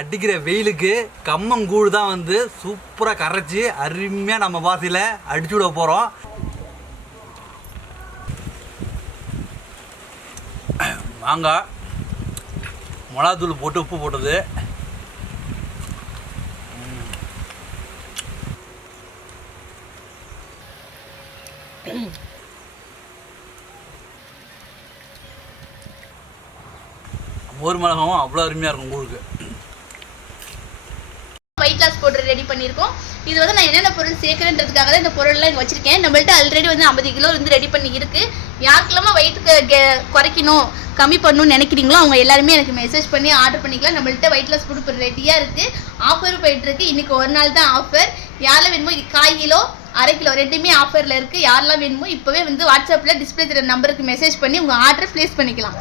அடிக்கிற வெயிலுக்கு கம்மங்கூழ் தான் வந்து சூப்பராக கரைச்சி அருமையாக நம்ம பாசையில் அடிச்சு விட போகிறோம். மாங்காய் மிளகாத்தூள் போட்டு உப்பு போட்டது, மோர் மிளகாவும் அவ்வளோ அருமையாக இருக்கும் உங்களுக்கு. ஒயிட் லாஸ் பவுடர் ரெடி பண்ணியிருக்கோம். இது வந்து நான் என்னென்ன பொருள் சேர்க்குறேன்றதுக்காக தான் இந்த பொருள்லாம் இங்கே வச்சுருக்கேன். நம்மள்ட்ட ஆல்ரெடி வந்து 50 கிலோ வந்து ரெடி பண்ணி இருக்குது. யாருக்கெல்லாமா வெயிட்டுக்கு குறைக்கணும் கம்மி பண்ணணும்னு நினைக்கிறீங்களோ அவங்க எல்லாருமே எனக்கு மெசேஜ் பண்ணி ஆர்டர் பண்ணிக்கலாம். நம்மள்ட்ட வெயிட் லாஸ் ஃபுட் இப்போ ரெடியாக இருக்குது. ஆஃபர் போயிட்டுருக்கு. இன்றைக்கி ஒரு நாள் தான் ஆஃபர். யாரெல்லாம் வேணுமோ 1/4 கிலோ 1/2 கிலோ ரெண்டுமே ஆஃபரில் இருக்குது. யாரெல்லாம் வேணுமோ இப்போவே வந்து வாட்ஸ்அப்பில் டிஸ்பிளே நம்பருக்கு மெசேஜ் பண்ணி உங்கள் ஆர்டரை ப்ளேஸ் பண்ணிக்கலாம்.